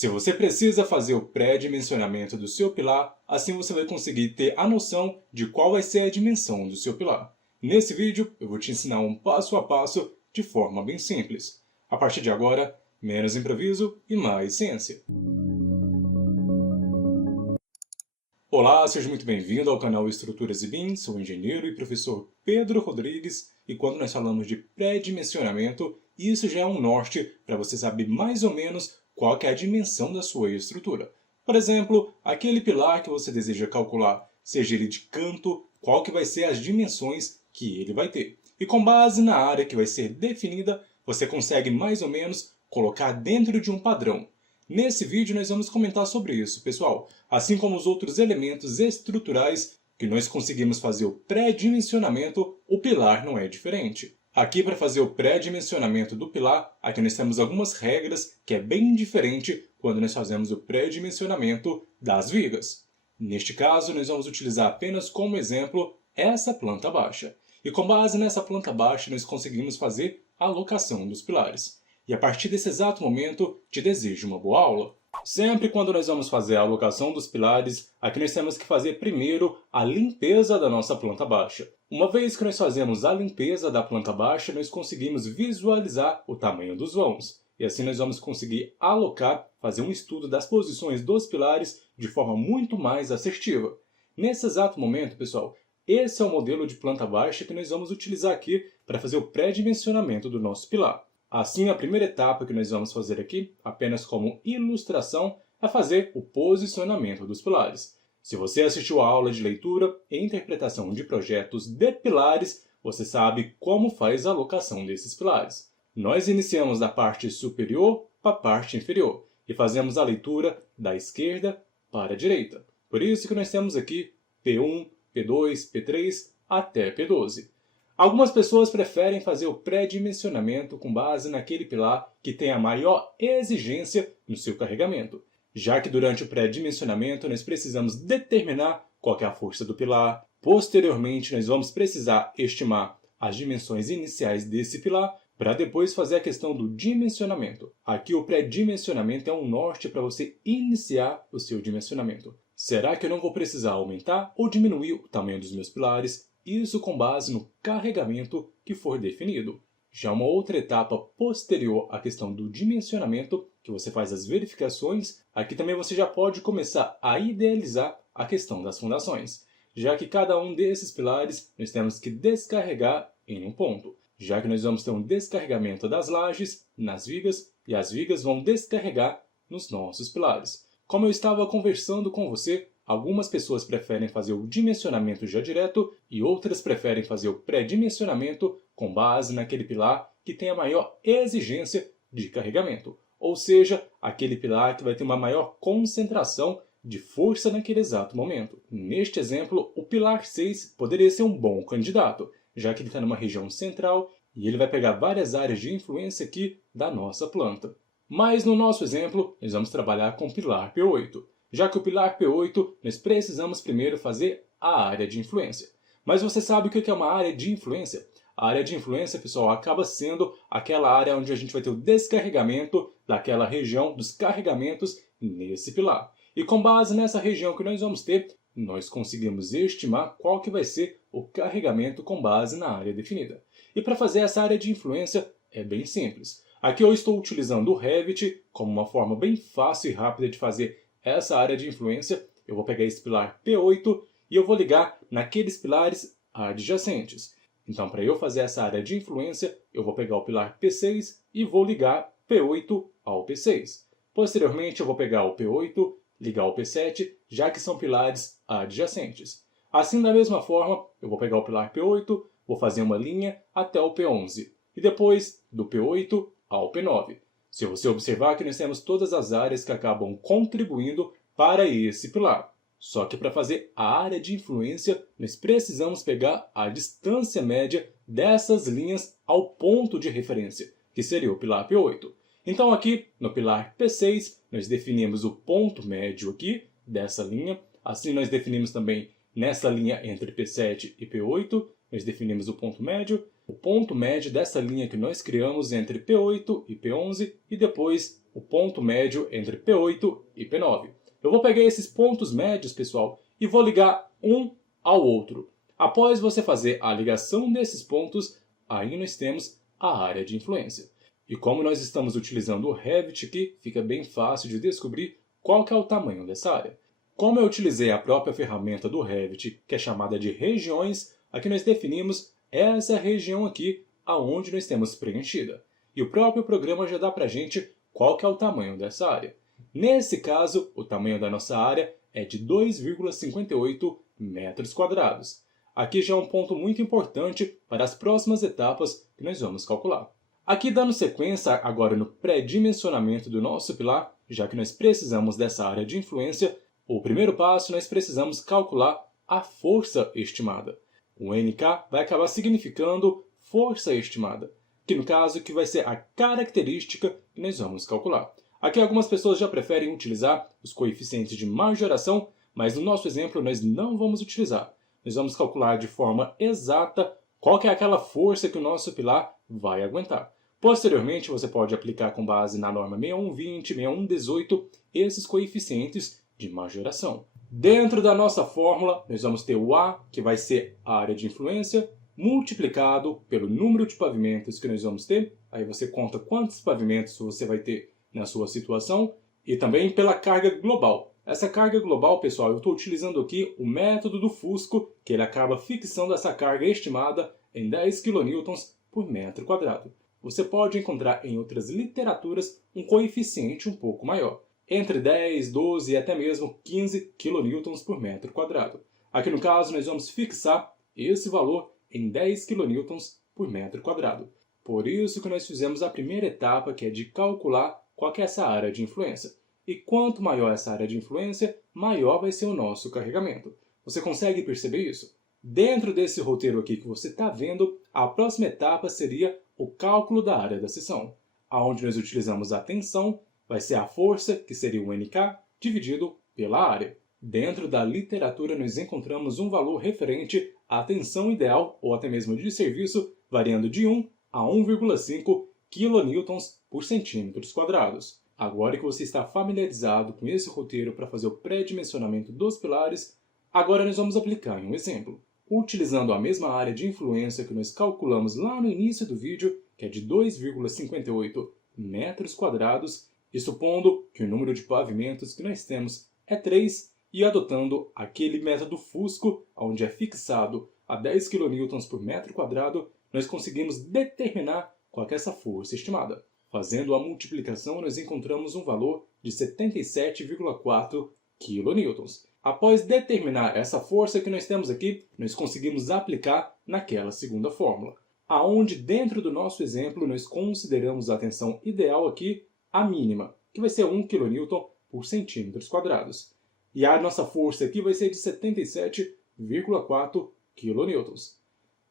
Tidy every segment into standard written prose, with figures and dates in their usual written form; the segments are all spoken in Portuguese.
Se você precisa fazer o pré-dimensionamento do seu pilar, assim você vai conseguir ter a noção de qual vai ser a dimensão do seu pilar. Nesse vídeo, eu vou te ensinar um passo a passo de forma bem simples. A partir de agora, menos improviso e mais ciência. Olá, seja muito bem-vindo ao canal Estruturas e BIM. Sou o engenheiro e professor Pedro Rodrigues e quando nós falamos de pré-dimensionamento, isso já é um norte para você saber mais ou menos qual que é a dimensão da sua estrutura. Por exemplo, aquele pilar que você deseja calcular, seja ele de canto, qual que vai ser as dimensões que ele vai ter. E com base na área que vai ser definida, você consegue mais ou menos colocar dentro de um padrão. Nesse vídeo nós vamos comentar sobre isso, pessoal, assim como os outros elementos estruturais que nós conseguimos fazer o pré-dimensionamento, o pilar não é diferente. Aqui para fazer o pré-dimensionamento do pilar, aqui nós temos algumas regras que é bem diferente quando nós fazemos o pré-dimensionamento das vigas. Neste caso, nós vamos utilizar apenas como exemplo essa planta baixa. E com base nessa planta baixa, nós conseguimos fazer a alocação dos pilares. E a partir desse exato momento, te desejo uma boa aula. Sempre quando nós vamos fazer a alocação dos pilares, aqui nós temos que fazer primeiro a limpeza da nossa planta baixa. Uma vez que nós fazemos a limpeza da planta baixa, nós conseguimos visualizar o tamanho dos vãos. E assim nós vamos conseguir alocar, fazer um estudo das posições dos pilares de forma muito mais assertiva. Nesse exato momento, pessoal, esse é o modelo de planta baixa que nós vamos utilizar aqui para fazer o pré-dimensionamento do nosso pilar. Assim, a primeira etapa que nós vamos fazer aqui, apenas como ilustração, é fazer o posicionamento dos pilares. Se você assistiu a aula de leitura e interpretação de projetos de pilares, você sabe como faz a alocação desses pilares. Nós iniciamos da parte superior para a parte inferior e fazemos a leitura da esquerda para a direita. Por isso que nós temos aqui P1, P2, P3 até P12. Algumas pessoas preferem fazer o pré-dimensionamento com base naquele pilar que tem a maior exigência no seu carregamento, já que durante o pré-dimensionamento nós precisamos determinar qual é a força do pilar. Posteriormente, nós vamos precisar estimar as dimensões iniciais desse pilar para depois fazer a questão do dimensionamento. Aqui o pré-dimensionamento é um norte para você iniciar o seu dimensionamento. Será que eu não vou precisar aumentar ou diminuir o tamanho dos meus pilares? Isso com base no carregamento que for definido. Já uma outra etapa posterior à questão do dimensionamento, que você faz as verificações, aqui também você já pode começar a idealizar a questão das fundações, já que cada um desses pilares nós temos que descarregar em um ponto, já que nós vamos ter um descarregamento das lajes nas vigas e as vigas vão descarregar nos nossos pilares. Como eu estava conversando com você, algumas pessoas preferem fazer o dimensionamento já direto e outras preferem fazer o pré-dimensionamento com base naquele pilar que tem a maior exigência de carregamento, ou seja, aquele pilar que vai ter uma maior concentração de força naquele exato momento. Neste exemplo, o pilar 6 poderia ser um bom candidato, já que ele está numa região central e ele vai pegar várias áreas de influência aqui da nossa planta. Mas no nosso exemplo, nós vamos trabalhar com o pilar P8. Já que o pilar P8, nós precisamos primeiro fazer a área de influência. Mas você sabe o que é uma área de influência? A área de influência, pessoal, acaba sendo aquela área onde a gente vai ter o descarregamento daquela região dos carregamentos nesse pilar. E com base nessa região que nós vamos ter, nós conseguimos estimar qual que vai ser o carregamento com base na área definida. E para fazer essa área de influência é bem simples. Aqui eu estou utilizando o Revit como uma forma bem fácil e rápida de fazer essa área de influência. Eu vou pegar esse pilar P8 e eu vou ligar naqueles pilares adjacentes. Então, para eu fazer essa área de influência, eu vou pegar o pilar P6 e vou ligar P8 ao P6. Posteriormente, eu vou pegar o P8, ligar ao P7, já que são pilares adjacentes. Assim, da mesma forma, eu vou pegar o pilar P8, vou fazer uma linha até o P11. E depois, do P8 ao P9. Se você observar que nós temos todas as áreas que acabam contribuindo para esse pilar. Só que para fazer a área de influência, nós precisamos pegar a distância média dessas linhas ao ponto de referência, que seria o pilar P8. Então aqui, no pilar P6, nós definimos o ponto médio aqui dessa linha. Assim nós definimos também nessa linha entre P7 e P8, nós definimos o ponto médio. O ponto médio dessa linha que nós criamos entre P8 e P11 e depois o ponto médio entre P8 e P9. Eu vou pegar esses pontos médios, pessoal, e vou ligar um ao outro. Após você fazer a ligação desses pontos, aí nós temos a área de influência. E como nós estamos utilizando o Revit aqui, fica bem fácil de descobrir qual que é o tamanho dessa área. Como eu utilizei a própria ferramenta do Revit, que é chamada de regiões, aqui nós definimos essa região aqui aonde nós temos preenchida. E o próprio programa já dá para a gente qual que é o tamanho dessa área. Nesse caso, o tamanho da nossa área é de 2,58 metros quadrados. Aqui já é um ponto muito importante para as próximas etapas que nós vamos calcular. Aqui dando sequência agora no pré-dimensionamento do nosso pilar, já que nós precisamos dessa área de influência, o primeiro passo nós precisamos calcular a força estimada. O NK vai acabar significando força estimada, que no caso que vai ser a característica que nós vamos calcular. Aqui algumas pessoas já preferem utilizar os coeficientes de majoração, mas no nosso exemplo nós não vamos utilizar. Nós vamos calcular de forma exata qual que é aquela força que o nosso pilar vai aguentar. Posteriormente, você pode aplicar com base na norma 6120, 6118, esses coeficientes de majoração. Dentro da nossa fórmula, nós vamos ter o A, que vai ser a área de influência, multiplicado pelo número de pavimentos que nós vamos ter. Aí você conta quantos pavimentos você vai ter na sua situação. E também pela carga global. Essa carga global, pessoal, eu estou utilizando aqui o método do Fusco, que ele acaba fixando essa carga estimada em 10 kN por metro quadrado. Você pode encontrar em outras literaturas um coeficiente um pouco maior, entre 10, 12 e até mesmo 15 kN por metro quadrado. Aqui no caso nós vamos fixar esse valor em 10 kN por metro quadrado. Por isso que nós fizemos a primeira etapa, que é de calcular qual que é essa área de influência. E quanto maior essa área de influência, maior vai ser o nosso carregamento. Você consegue perceber isso? Dentro desse roteiro aqui que você está vendo, a próxima etapa seria o cálculo da área da seção, onde nós utilizamos a tensão, vai ser a força, que seria o NK, dividido pela área. Dentro da literatura nós encontramos um valor referente à tensão ideal, ou até mesmo de serviço, variando de 1 a 1,5 kN por centímetros quadrados. Agora que você está familiarizado com esse roteiro para fazer o pré-dimensionamento dos pilares, agora nós vamos aplicar em um exemplo. Utilizando a mesma área de influência que nós calculamos lá no início do vídeo, que é de 2,58 metros quadrados, e supondo que o número de pavimentos que nós temos é 3, e adotando aquele método Fusco, onde é fixado a 10 kN por metro quadrado, nós conseguimos determinar qual é essa força estimada. Fazendo a multiplicação, nós encontramos um valor de 77,4 kN. Após determinar essa força que nós temos aqui, nós conseguimos aplicar naquela segunda fórmula, aonde dentro do nosso exemplo nós consideramos a tensão ideal aqui a mínima, que vai ser 1 kN por centímetros quadrados. E a nossa força aqui vai ser de 77,4 kN.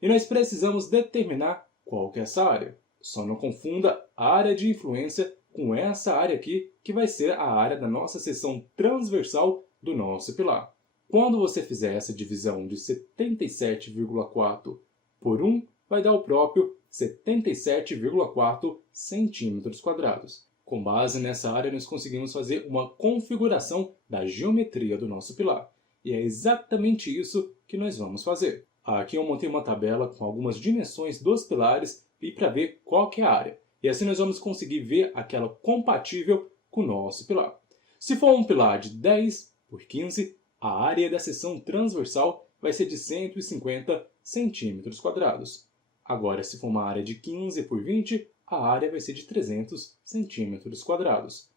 E nós precisamos determinar qual que é essa área. Só não confunda a área de influência com essa área aqui, que vai ser a área da nossa seção transversal do nosso pilar. Quando você fizer essa divisão de 77,4 por 1, vai dar o próprio 77,4 centímetros quadrados. Com base nessa área, nós conseguimos fazer uma configuração da geometria do nosso pilar. E é exatamente isso que nós vamos fazer. Aqui eu montei uma tabela com algumas dimensões dos pilares e para ver qual que é a área. E assim nós vamos conseguir ver aquela compatível com o nosso pilar. Se for um pilar de 10 por 15, a área da seção transversal vai ser de 150 centímetros quadrados. Agora, se for uma área de 15 por 20, a área vai ser de 300 centímetros quadrados.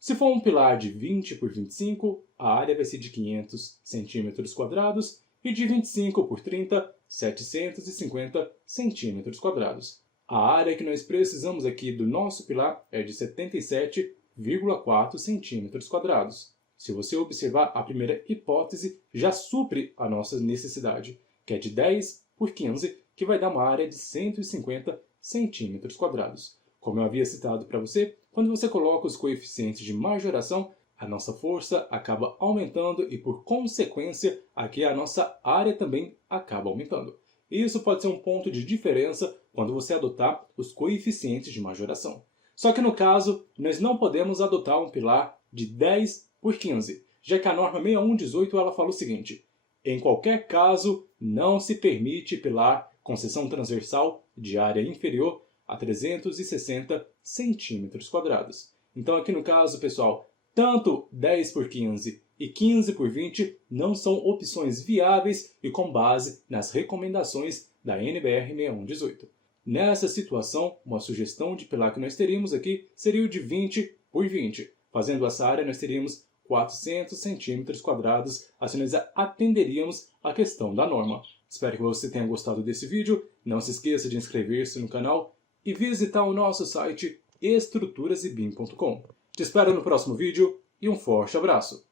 Se for um pilar de 20 por 25, a área vai ser de 500 centímetros quadrados e de 25 por 30, 750 centímetros quadrados. A área que nós precisamos aqui do nosso pilar é de 77,4 centímetros quadrados. Se você observar, a primeira hipótese já supre a nossa necessidade, que é de 10 por 15, que vai dar uma área de 150 centímetros quadrados. Como eu havia citado para você, quando você coloca os coeficientes de majoração, a nossa força acaba aumentando e, por consequência, aqui a nossa área também acaba aumentando. E isso pode ser um ponto de diferença quando você adotar os coeficientes de majoração. Só que no caso, nós não podemos adotar um pilar de 10 por 15, já que a norma 6118 ela fala o seguinte: em qualquer caso, não se permite pilar com seção transversal de área inferior a 360 centímetros quadrados. Então aqui no caso, pessoal, tanto 10 por 15 e 15 por 20 não são opções viáveis e com base nas recomendações da NBR 6118. Nessa situação, uma sugestão de pilar que nós teríamos aqui seria o de 20 por 20. Fazendo essa área, nós teríamos 400 centímetros quadrados, assim nós atenderíamos a questão da norma. Espero que você tenha gostado desse vídeo. Não se esqueça de inscrever-se no canal e visitar o nosso site estruturasebim.com. Te espero no próximo vídeo e um forte abraço!